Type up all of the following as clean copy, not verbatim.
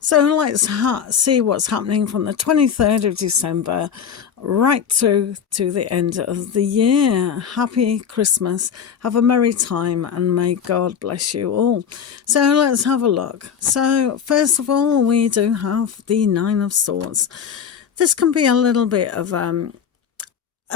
So let's see what's happening from the 23rd of December right through to the end of the year. Happy Christmas. Have a merry time and may God bless you all. So let's have a look. So first of all, we do have the Nine of Swords. This can be a little bit of a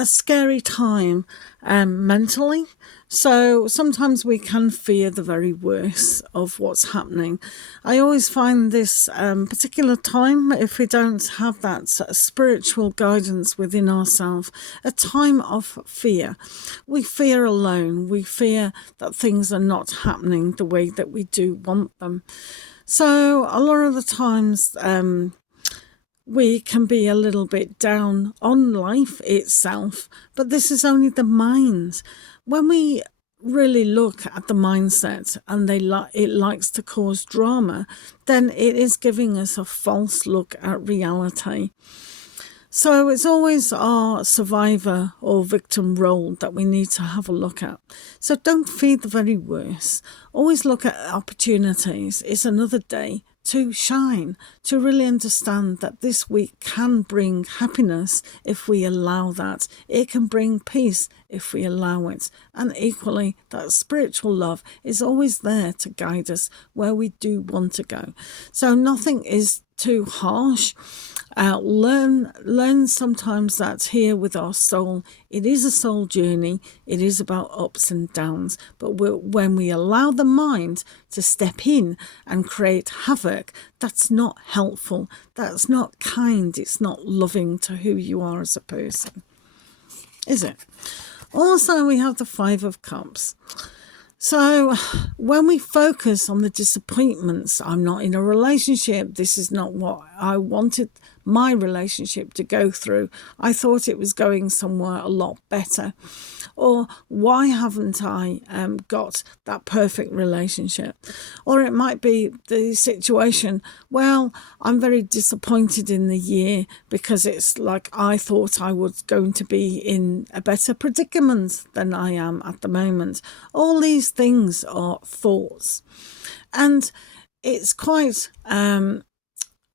scary time mentally. So sometimes we can fear the very worst of what's happening. I always find this particular time, if we don't have that spiritual guidance within ourselves, a time of fear. We fear alone. We fear that things are not happening the way that we do want them. So a lot of the times, we can be a little bit down on life itself, but this is only the mind. When we really look at the mindset and it likes to cause drama, then it is giving us a false look at reality. So it's always our survivor or victim role that we need to have a look at. So don't feed the very worst. Always look at opportunities. It's another day to shine, to really understand that this week can bring happiness if we allow that. It can bring peace if we allow it. And equally, that spiritual love is always there to guide us where we do want to go. So nothing is too harsh. Learn sometimes that here with our soul, it is a soul journey. It is about ups and downs. But when we allow the mind to step in and create havoc, that's not helpful. That's not kind. It's not loving to who you are as a person, is it? Also, we have the Five of Cups. So when we focus on the disappointments, I'm not in a relationship, this is not what I wanted my relationship to go through. I thought it was going somewhere a lot better. Or why haven't I got that perfect relationship? Or it might be the situation, well, I'm very disappointed in the year because it's like I thought I was going to be in a better predicament than I am at the moment. All these things are thoughts. And it's quite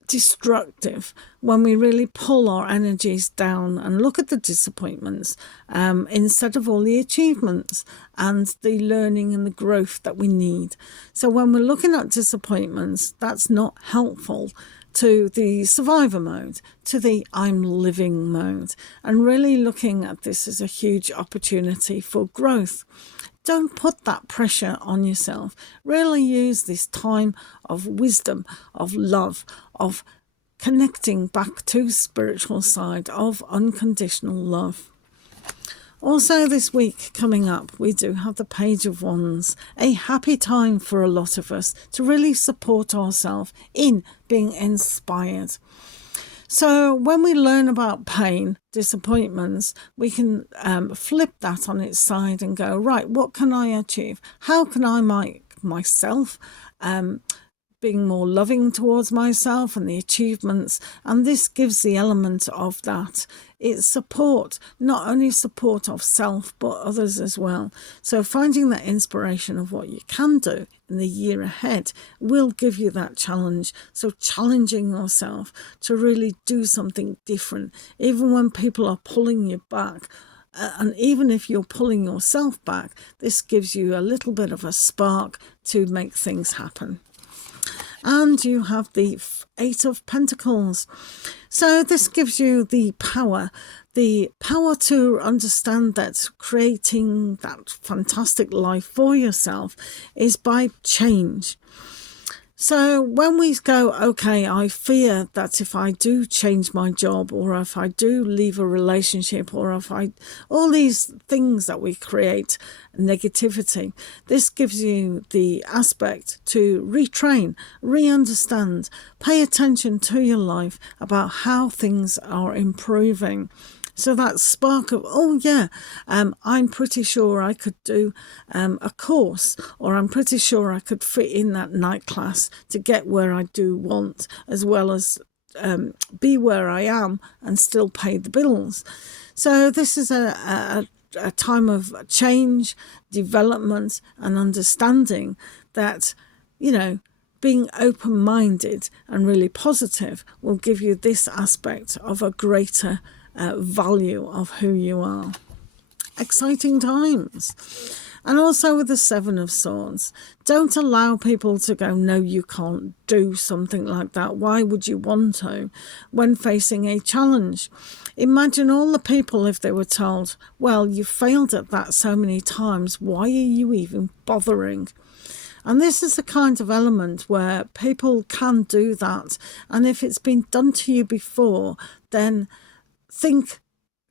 destructive when we really pull our energies down and look at the disappointments instead of all the achievements and the learning and the growth that we need. So when we're looking at disappointments, that's not helpful to the survivor mode, to the I'm living mode, and really looking at this as a huge opportunity for growth. Don't put that pressure on yourself. Really use this time of wisdom, of love, of connecting back to spiritual side, of unconditional love. Also this week coming up, we do have the Page of Wands, a happy time for a lot of us to really support ourselves in being inspired. So when we learn about pain, disappointments, we can flip that on its side and go, right, what can I achieve? How can I make myself being more loving towards myself and the achievements? And this gives the element of that. It's support, not only support of self, but others as well. So finding that inspiration of what you can do in the year ahead will give you that challenge. So challenging yourself to really do something different, even when people are pulling you back. And even if you're pulling yourself back, this gives you a little bit of a spark to make things happen. And you have the Eight of Pentacles. So this gives you the power to understand that creating that fantastic life for yourself is by change. So when we go, okay, I fear that if I do change my job, or if I do leave a relationship, or if all these things that we create, negativity, this gives you the aspect to retrain, re-understand, pay attention to your life about how things are improving. So that spark of, oh yeah, I'm pretty sure I could do a course, or I'm pretty sure I could fit in that night class to get where I do want, as well as be where I am and still pay the bills. So this is a time of change, development, and understanding that, you know, being open-minded and really positive will give you this aspect of a greater value of who you are. Exciting times. And also with the Seven of Swords, don't allow people to go, no, you can't do something like that. Why would you want to when facing a challenge? Imagine all the people if they were told, well, you failed at that so many times. Why are you even bothering? And this is the kind of element where people can do that. And if it's been done to you before, then think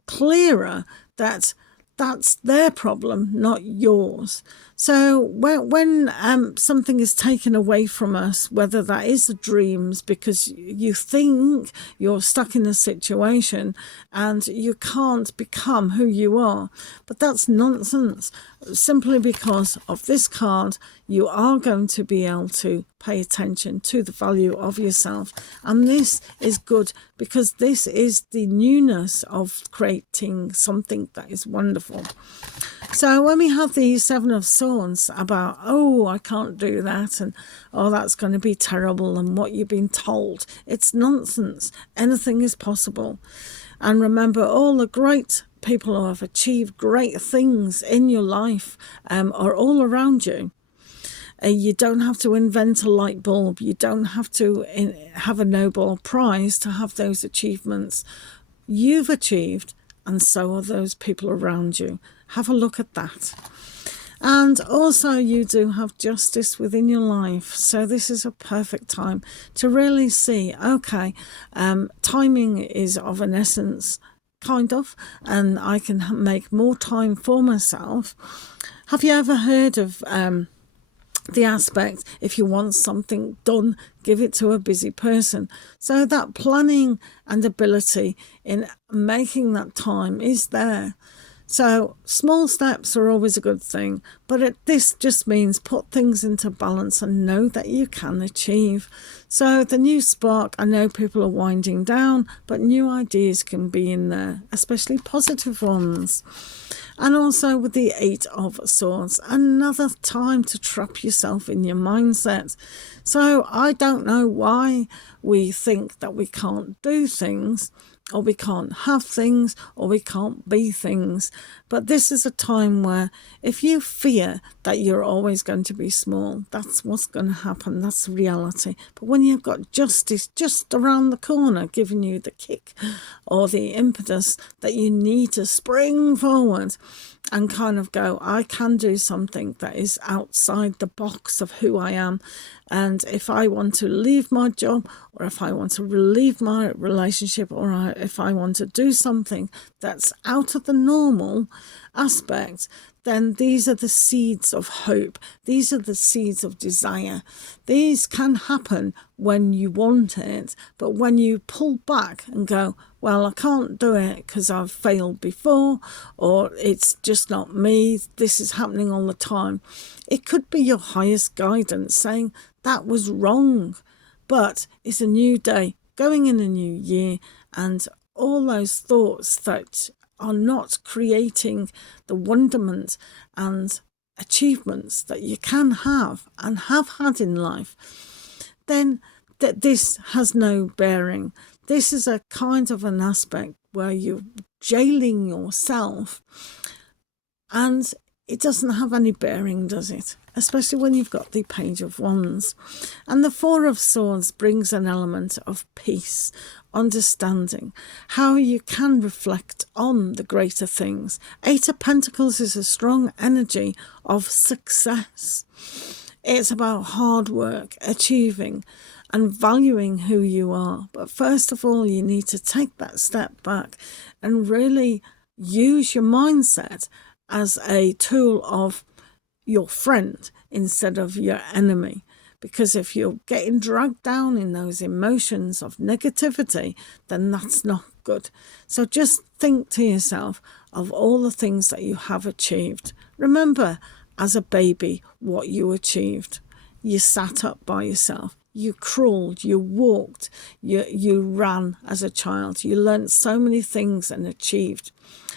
clearer that that's their problem, not yours. So when something is taken away from us, whether that is the dreams because you think you're stuck in a situation and you can't become who you are, but that's nonsense. Simply because of this card, you are going to be able to pay attention to the value of yourself. And this is good because this is the newness of creating something that is wonderful. So when we have the Seven of Swords about, oh, I can't do that, and oh, that's going to be terrible, and what you've been told, it's nonsense. Anything is possible. And remember, all the great people who have achieved great things in your life are all around you. You don't have to invent a light bulb. You don't have to have a Nobel Prize to have those achievements. You've achieved, and so are those people around you. Have a look at that. And also you do have justice within your life. So this is a perfect time to really see, okay, timing is of an essence, kind of, and I can make more time for myself. Have you ever heard of the aspect, if you want something done, give it to a busy person? So that planning and ability in making that time is there. So small steps are always a good thing, but this just means put things into balance and know that you can achieve. So the new spark, I know people are winding down, but new ideas can be in there, especially positive ones. And also with the Eight of Swords, another time to trap yourself in your mindset. So I don't know why we think that we can't do things, or we can't have things, or we can't be things. But this is a time where if you fear that you're always going to be small, that's what's going to happen. That's reality. But when you've got justice just around the corner, giving you the kick or the impetus that you need to spring forward and kind of go, I can do something that is outside the box of who I am. And if I want to leave my job, or if I want to leave my relationship, or if I want to do something that's out of the normal aspect, then these are the seeds of hope. These are the seeds of desire. These can happen when you want it, but when you pull back and go, well, I can't do it because I've failed before, or it's just not me, this is happening all the time. It could be your highest guidance saying that was wrong, but it's a new day, going in a new year, and all those thoughts that are not creating the wonderment and achievements that you can have and have had in life, then this has no bearing. This is a kind of an aspect where you're jailing yourself, and it doesn't have any bearing, does it? Especially when you've got the Page of Wands. And the Four of Swords brings an element of peace, understanding, how you can reflect on the greater things. Eight of Pentacles is a strong energy of success. It's about hard work, achieving, and valuing who you are. But first of all, you need to take that step back and really use your mindset as a tool of your friend instead of your enemy. Because if you're getting dragged down in those emotions of negativity, then that's not good. So just think to yourself of all the things that you have achieved. Remember, as a baby, what you achieved. You sat up by yourself. You crawled, you walked, you ran as a child. You learnt so many things and achieved.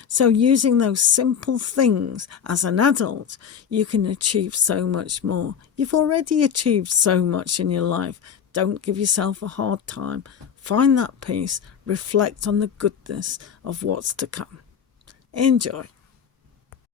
So using those simple things as an adult, you can achieve so much more. You've already achieved so much in your life. Don't give yourself a hard time. Find that peace. Reflect on the goodness of what's to come. Enjoy.